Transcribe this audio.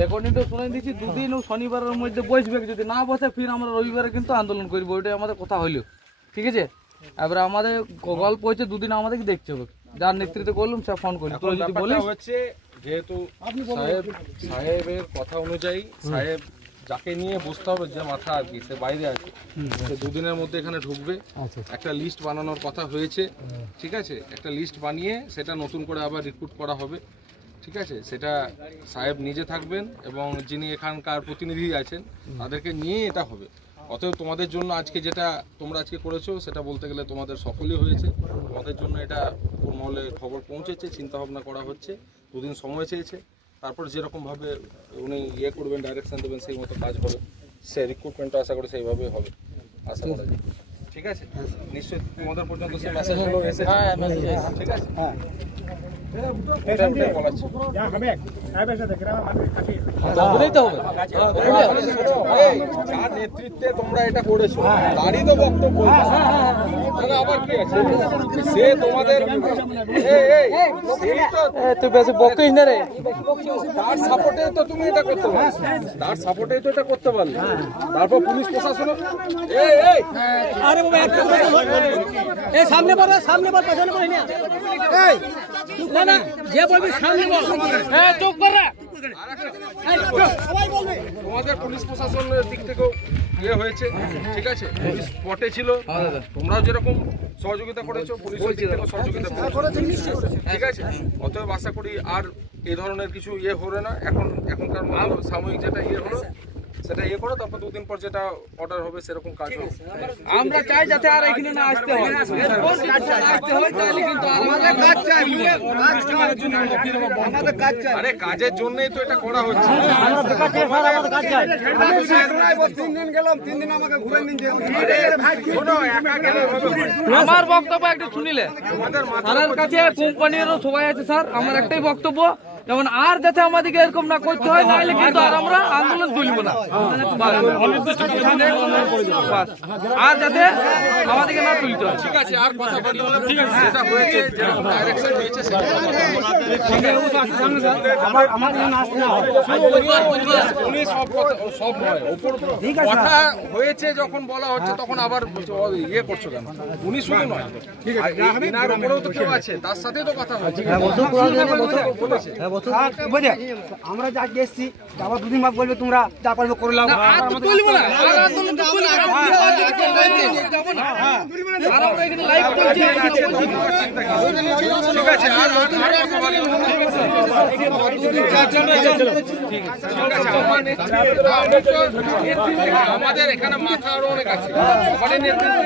রেকর্ডিংটা শুনে দিচ্ছি, দুদিন শনিবারের মধ্যে বসবে, যদি না বসে ফির আমরা রবিবারে কিন্তু আন্দোলন করবো, ওইটাই আমাদের কথা হইলো, ঠিক আছে। এবারে আমাদের গল্প হচ্ছে দুদিন আমাদেরকে দেখতে হবে, যার নেতৃত্বে করলাম সে ফোন করি যদি বলিস হচ্ছে, যেহেতু সাহেবের কথা অনুযায়ী সাহেব যাকে নিয়ে বসতে হবে, যে মাথা আর কি সে বাইরে আছে, সে দুদিনের মধ্যে এখানে ঢুকবে। একটা লিস্ট বানানোর কথা হয়েছে, ঠিক আছে। একটা লিস্ট বানিয়ে সেটা নতুন করে আবার রিক্রুট করা হবে, ঠিক আছে। সেটা সাহেব নিজে থাকবেন এবং যিনি এখানকার প্রতিনিধি আছেন তাদেরকে নিয়ে এটা হবে। অতএব তোমাদের জন্য আজকে যেটা তোমরা আজকে করেছো সেটা বলতে গেলে তোমাদের সফলই হয়েছে। তোমাদের জন্য এটা মহলে খবর পৌঁছেছে, চিন্তাভাবনা করা হচ্ছে, দুদিন সময় চেয়েছে। তারপর যেরকমভাবে উনি ইয়ে করবেন, ডাইরেকশন দেবেন, সেই মতো কাজ হবে। সে রিক্রুটমেন্টটা আশা করি সেইভাবে হবে, আশা করা যায়। ঠিক আছে, নিশ্চয়ই তোমাদের পর্যন্ত সেই মেসেজগুলো এসেছে, ঠিক আছে। নেতৃত্বে তোমরা এটা করেছো, তারই তো বক্তব্য। আবার কি আছে, সে তোমাদের তার সাপোর্টে তো তুমি এটা করতে পারো, তার সাপোর্টে তো এটা করতে পারলে। তারপর পুলিশ প্রশাসন সামনে বল, সামনে বল, পেছনে বল, না না যে বলবি সামনে বল, চুপ করে। তোমাদের পুলিশ প্রশাসনের দিক থেকেও ইয়ে হয়েছে, ঠিক আছে। পুলিশ স্পটে ছিল, তোমরাও যেরকম সহযোগিতা করেছো, পুলিশের দিক থেকেও সহযোগিতা করেছো, ঠিক আছে। অতএব আশা করি আর এই ধরনের কিছু ইয়ে হবে না। এখনকার মতো সাময়িক যেটা ইয়ে হলো সেটা ইয়ে করো, তারপর দুদিন পর যেটা অর্ডার হবে সেরকম কাজ হবে। আমরা চাই যাতে আর এখানে না আসতে হয়, আরে কাজের জন্যই তো এটা করা হচ্ছে। আমার বক্তব্য একটু শুনিলে, স্যারের কাছে কোম্পানিরও সবাই আছে স্যার, আমার একটাই বক্তব্য, যেমন আর যাতে আমাদেরকে এরকম না করতে হয়, নাহলে কিন্তু আর আমরা আন্দোলন তুলব না। আর যাতে আমাদেরকে না তুলতে হয়, ঠিক আছে। আর কথা বলি, ঠিক আছে, যেটা হয়েছে, যেরকম ডাইরেকশন হয়েছে সেটা সব নয়। কথা হয়েছে যখন বলা হচ্ছে তখন আবার ইয়ে করছো কেন? উনি শুধু নয়, এনার উপরেও তো কেউ আছে, তার সাথে তো কথা হচ্ছে। আমরা যা এসছি, আবার দুদিন বাদ বলবে তোমরা যা পারবে করলাম। আমাদের এখানে মাথা আরো অনেক আছে, আমাদের নেতৃত্বে